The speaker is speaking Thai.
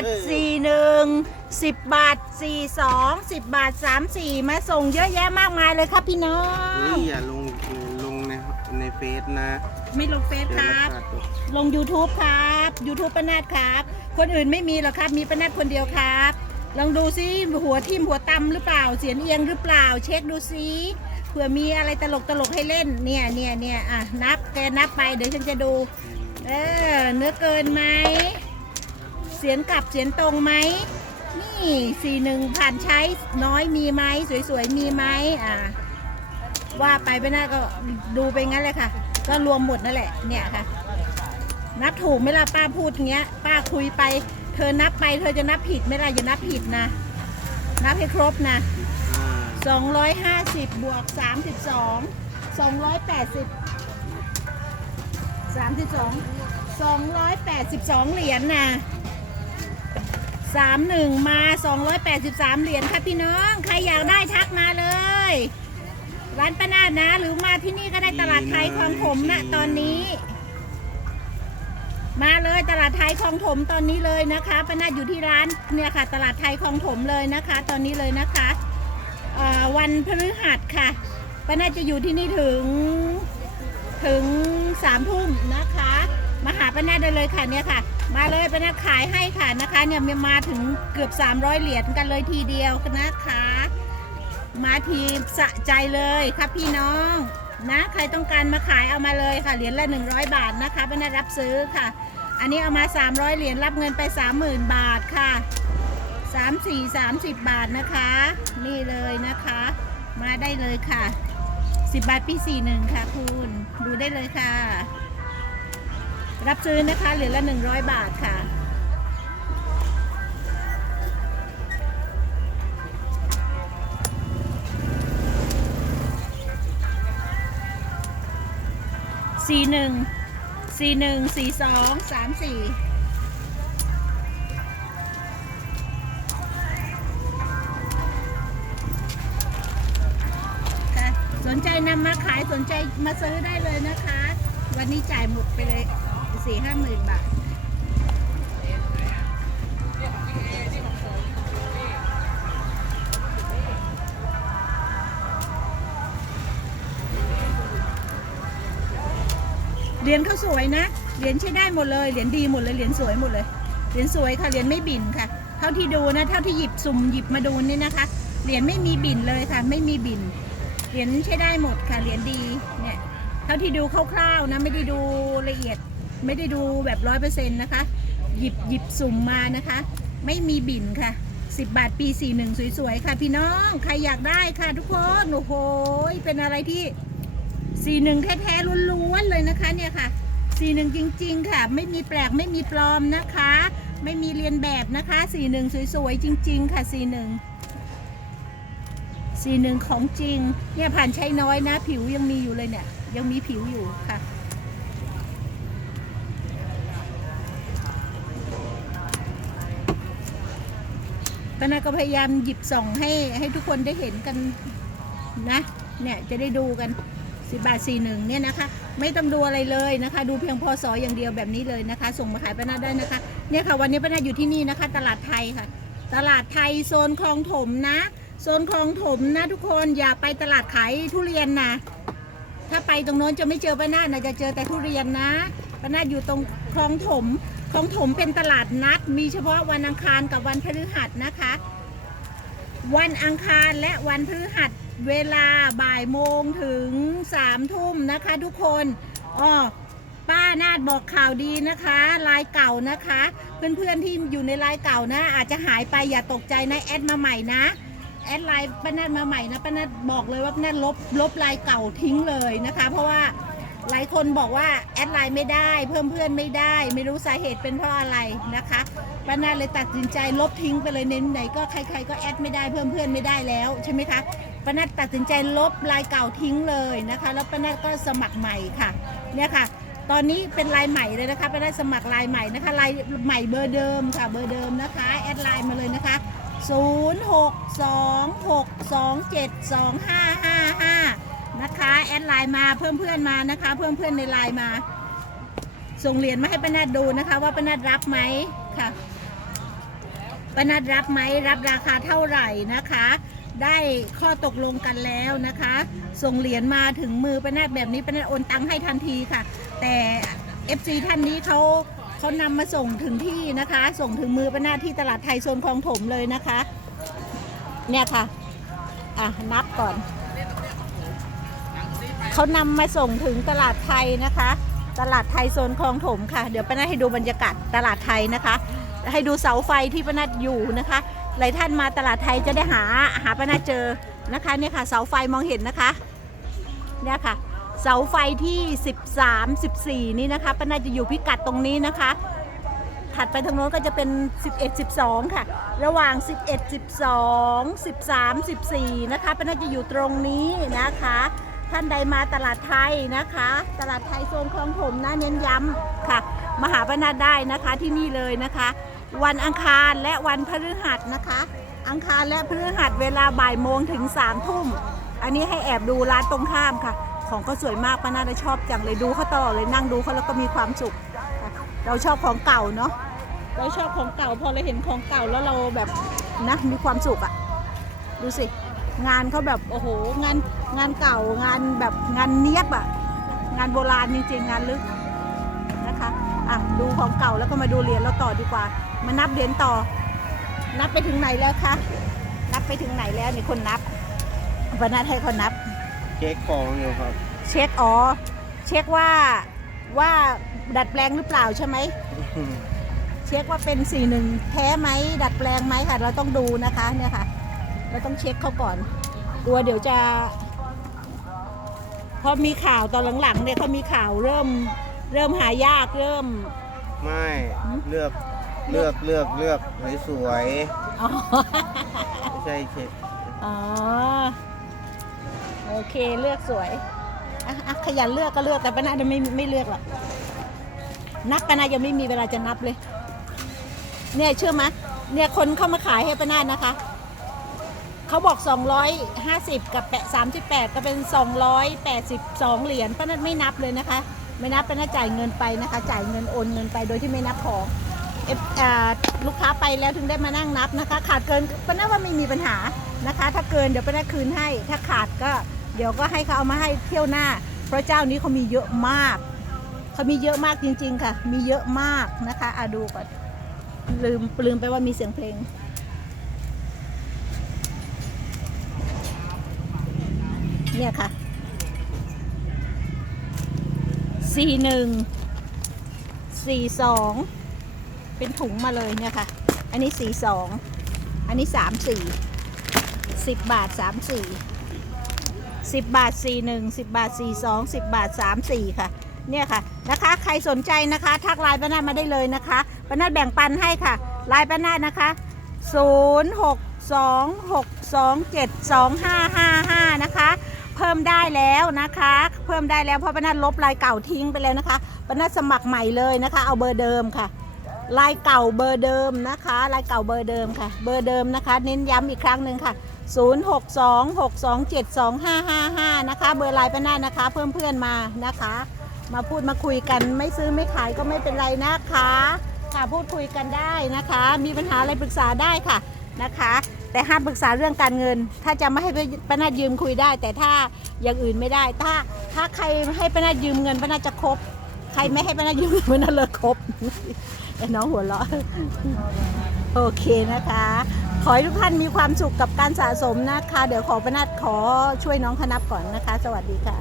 ทสี่หนึ่งสิบบาทสี่สองสิบบาทสามสี่มาส่งเยอะแยะมากมายเลยครับพี่น้อเฮ้งยอย่าลงลงในในเฟซนะไม่ลงเฟซเดี๋ยวครารับคาตกลง YouTube ครับ YouTube ป้านาดครับ คนอื่นไม่มีหรอกครับ มีป้านาดคนเดียวครับ ลองดูซิหัวทิ่มหัวตำหรือเปล่า เสียนเอียงหรือเปล่า เช็คดูซิเผื่อมีอะไรตลกตลกๆให้เล่น เนี่ยเนี่ยเนี่ยอะนับแกนับไปเดี๋ยวฉันจะดู เออเนื้อเกินไหม เสียงกลับเสียงตรงไหมนี่สี่หนึ่งผ่านใช้น้อยมีไหมสวยๆมีไหมอะว่าไปไม่น่าก็ดูไปงั้นเลยค่ะ ก็รวมหมดนั่นแหละเนี่ยค่ะ นับถูกไหมล่ะป้าพูดอย่างเงี้ย ป้าคุยไป เธอนับไปเธอจะนับผิดไม่ได้อย่านับผิดนะ นับให้ครบนะอ่า250บวก32 280 32 282เหรียญนะ 31 มา 283 เหรียญค่ะพี่น้อง ใครอยากได้ทักมาเลย ร้านป้านาดนะ หรือมาที่นี่ก็ได้ตลาดไทยคลองผมนะตอนนี้ มาเลยตลาดไทยคลองถมตอนนี้เลยนะคะป้านาดอยู่ที่ร้านเนี่ยค่ะ ตลาดไทยคลองถมเลยนะคะ ตอนนี้เลยนะคะวันพฤหัสค่ะป้านาดจะอยู่ที่นี่ถึงถึงสามทุ่มนะคะ มาหาป้านาดได้เลยค่ะเนี่ยค่ะ มาเลยป้านาดขายให้ค่ะนะคะเนี่ยมาถึงเกือบ 300 เหรียญกันเลยทีเดียวนะคะ มาทีสะใจเลยครับพี่น้องนะใครต้องการมาขายเอามาเลยค่ะเหรียญละ 100 บาทนะคะไม่ได้รับซื้อค่ะ อันนี้เอามา 300 เหรียญรับเงินไป 30,000 บาทค่ะ 3 4 30 บาทนะคะ นี่เลยนะคะ มาได้เลยค่ะ 10 บาทพี่41ค่ะคุณดูได้เลยค่ะ รับซื้อนะคะเหรียญละ100บาทค่ะ สี่หนึ่ง สี่หนึ่ง สี่สอง สามสี่สนใจนำมาขายสนใจมาซื้อได้เลยนะคะ วันนี้จ่ายหมดไปเลย สี่ห้าหมื่นบาทเหรียญเขาสวยนะ เหรียญใช้ได้หมดเลย เหรียญดีหมดเลย เหรียญสวยหมดเลย เหรียญสวยค่ะ เหรียญไม่บินค่ะ เท่าที่ดูนะ เท่าที่หยิบสุ่มหยิบมาดูนี่นะคะ เหรียญไม่มีบินเลยค่ะ ไม่มีบิน เหรียญใช้ได้หมดค่ะ เหรียญดี เนี่ย เท่าที่ดูคร่าวๆนะ ไม่ได้ดูละเอียด ไม่ได้ดูแบบร้อยเปอร์เซ็นต์นะคะ หยิบหยิบสุ่มมานะคะ ไม่มีบินค่ะ 10 บาทปี 41 สวยๆ ค่ะพี่น้อง ใครอยากได้ค่ะทุกคน โอ้โห เป็นอะไรที่สีหนึ่งแท้ๆล้วนๆเลยนะคะเนี่ยค่ะสีหนึ่งจริง ๆ ค่ะ ไม่มีแปลกไม่มีปลอมนะคะ ไม่มีเรียนแบบนะคะสีหนึ่งสวยๆ จริง ๆ ค่ะสีหนึ่งสีหนึ่งของจริง เนี่ยผ่านใช้น้อยนะ ผิวยังมีอยู่เลยเนี่ย ยังมีผิวอยู่ค่ะ ตอนนั้นก็พยายามหยิบส่องให้ให้ทุกคนได้เห็นกันนะ เนี่ยจะได้ดูกัน10บาท41เนี่ยนะคะ ไม่ต้องดูอะไรเลยนะคะ ดูเพียงพอสออย่างเดียวแบบนี้เลยนะคะ ส่งมาขายป้านาได้นะคะ เนี่ยค่ะวันนี้ป้านาอยู่ที่นี่นะคะ ตลาดไทยค่ะ ตลาดไทยโซนคลองถมนะ โซนคลองถมนะทุกคนอย่าไปตลาดขายทุเรียนนะถ้าไปตรงโน้นจะไม่เจอป้านานะจะเจอแต่ทุเรียนนะป้านาอยู่ตรงคลองถม คลองถมเป็นตลาดนัด มีเฉพาะวันอังคารกับวันพฤหัสนะคะ วันอังคารและวันพฤหัสเวลาบ่ายโมงถึงสามทุ่มนะคะทุกคนอ๋อป้านาดบอกข่าวดีนะคะลายเก่านะคะ เพื่อนๆที่อยู่ในลายเก่านะ อาจจะหายไปอย่าตกใจนะแอดมาใหม่นะแอดไลน์ป้านาดมาใหม่นะป้านาดบอกเลยว่าป้านาดลบลบลายเก่าทิ้งเลยนะคะ เพราะว่า หลายคนบอกว่าแอดไลน์ไม่ได้ เพิ่มเพื่อนไม่ได้ ไม่รู้สาเหตุเป็นเพราะอะไรนะคะป้านาเลยตัดสินใจลบทิ้งไปเลยเน้นไหนก็ใคร ๆ ก็แอดไม่ได้เพิ่มเพื่อนไม่ได้แล้วใช่ไหมคะป้านาตัดสินใจลบลายเก่าทิ้งเลยนะคะ แล้วป้านาก็สมัครใหม่ค่ะเนี่ยค่ะ ตอนนี้เป็นลายใหม่เลยนะคะป้านาสมัครลายใหม่นะคะลายใหม่เบอร์เดิมค่ะเบอร์เดิมนะคะแอดไลน์มาเลยนะคะ 0626272555 ไลน์มาเพิ่มเพื่อนมานะคะ เพิ่มเพื่อนในไลน์มา ส่งเหรียญมาให้ป้านาดดูนะคะ ว่าป้านาดรับไหมค่ะปนัดรับไหมรับราคาเท่าไหร่นะคะ ได้ข้อตกลงกันแล้วนะคะ ส่งเหรียญมาถึงมือปนัดแบบนี้ปนัดโอนตังค์ให้ทันทีค่ะ แต่ FC ท่านนี้เขาเขานำมาส่งถึงที่นะคะ ส่งถึงมือปนัดที่ตลาดไทยโซนคลองถมเลยนะคะ เนี่ยค่ะอะนับก่อน เขานำมาส่งถึงตลาดไทยนะคะ ตลาดไทยโซนคลองถมค่ะ เดี๋ยวป้านัทให้ดูบรรยากาศตลาดไทยนะคะ ให้ดูเสาไฟที่ป้านัทอยู่นะคะ หลายท่านมาตลาดไทยจะได้หาหาป้านัทเจอนะคะเนี่ยค่ะเสาไฟมองเห็นนะคะเนี่ยค่ะ เสาไฟที่ 13 14 นี่นะคะป้านัทจะอยู่พิกัดตรงนี้นะคะ ถัดไปทางโน้นก็จะเป็น 11 12 ค่ะ ระหว่าง 11 12 13 14 นะคะป้าน่าจะอยู่ตรงนี้นะคะ ท่านใดมาตลาดไทยนะคะ ตลาดไทยโซนคลองถมนะเน้นย้ำค่ะ มาหาป้านาได้นะคะที่นี่เลยนะคะ วันอังคารและวันพฤหัสนะคะ อังคารและพฤหัสเวลาบ่ายโมงถึง3ามทุ่มอันนี้ให้แอบดูร้านตรงข้ามค่ะ ของเขาสวยมากป้านาได้ชอบจังเลยดูเขาตลอดเลยนั่งดูเขาแล้วก็มีความสุข เราชอบของเก่าเนาะเราชอบของเก่าพอเราเห็นของเก่าแล้วเราแบบนะมีความสุขอะดูสิ งานเขาแบบโอ้โหงานงานเก่างานแบบงานเนี้ยบอะงานโบราณจริงๆงานลึกนะคะอะดูของเก่าแล้วก็มาดูเหรียญเราต่อดีกว่า มานับเหรียญต่อ นับไปถึงไหนแล้วคะนับไปถึงไหนแล้วนี่คนนับปนัดให้คนนับ เช็คของอยู่ครับ เช็คอ๋อเช็คว่าว่าดัดแปลงหรือเปล่าใช่ไหมเช็คว่าเป็น41แท้ไหมดัดแปลงไหมค่ะ เราต้องดูนะคะเนี่ยค่ะ เราต้องเช็คเขาก่อน กลัวเดี๋ยวจะพอมีข่าวตอนหลังๆเนี่ยเขามีข่าวเริ่มเริ่มหายากเริ่ม ไม่หืมเลือกเลือกเลือกเลือกสวยอ๋อ ๆไม่ใช่เช็คอ๋อ โอเคเลือกสวยอะอะขยันเลือกก็เลือกแต่ป้านาจะไม่ไม่เลือกหรอกนับป้านายังไม่มีเวลาจะนับเลย เนี่ยเชื่อไหมเนี่ยคนเข้ามาขายให้ป้านานะคะ เขาบอก 250 กับแปะ38 ก็เป็น 282 เหรียญป้านัทไม่นับเลยนะคะ ไม่นับป้านัทจ่ายเงินไปนะคะ จ่ายเงินโอนเงินไปโดยที่ไม่นับของเอฟลูกค้าไปแล้วถึงได้มานั่งนับนะคะ ขาดเกินป้านัทว่าไม่มีปัญหานะคะ ถ้าเกินเดี๋ยวป้านัทคืนให้ ถ้าขาดก็เดี๋ยวก็ให้เขาเอามาให้เที่ยวหน้า เพราะเจ้านี้เขามีเยอะมากเขามีเยอะมากจริง ๆ ค่ะ มีเยอะมากนะคะอะดูก่อนลืมลืมไปว่ามีเสียงเพลง เนี่ยค่ะสี่หนึ่งสี่สองเป็นถุงมาเลยเนี่ยค่ะ อันนี้สี่สองอันนี้สามสี่สิบบาทสามสี่สิบบาทสี่หนึ่งสิบบาทสี่สองสิบบาทสามสี่ค่ะ เนี่ยค่ะนะคะ ใครสนใจนะคะ ทักไลน์ป้านาดมาได้เลยนะคะป้านาดแบ่งปันให้ค่ะไลน์ป้านาดนะคะ0 6 2 6 2 7 2 5 5 5นะคะ เพิ่มได้แล้วนะคะ เพิ่มได้แล้วเพราะป้านัดลบลายเก่าทิ้งไปแล้วนะคะป้านัดสมัครใหม่เลยนะคะ เอาเบอร์เดิมค่ะ ลายเก่าเบอร์เดิมนะคะลายเก่าเบอร์เดิมค่ะ เบอร์เดิมนะคะ เน้นย้ำอีกครั้งหนึ่งค่ะ 0626272555 นะคะ เบอร์ไลน์ป้านัดนะคะ เพิ่มเพื่อนมานะคะ มาพูดมาคุยกันไม่ซื้อไม่ขายก็ไม่เป็นไรนะคะค่ะพูดคุยกันได้นะคะ มีปัญหาอะไรปรึกษาได้ค่ะนะคะ แต่ห้ามปรึกษาเรื่องการเงิน ถ้าจะไม่ให้ป้านาดยืมคุยได้ แต่ถ้าอย่างอื่นไม่ได้ ถ้าถ้าใครให้ป้านาดยืมเงินป้านาจะคบ ใครไม่ให้ป้านาดยืมเงินป้านาเลิกคบแต่น้องหัวเราะโอเคนะคะ ขอให้ทุกท่านมีความสุขกับการสะสมนะคะ เดี๋ยวขอป้านาดขอช่วยน้องคณับก่อนนะคะ สวัสดีค่ะ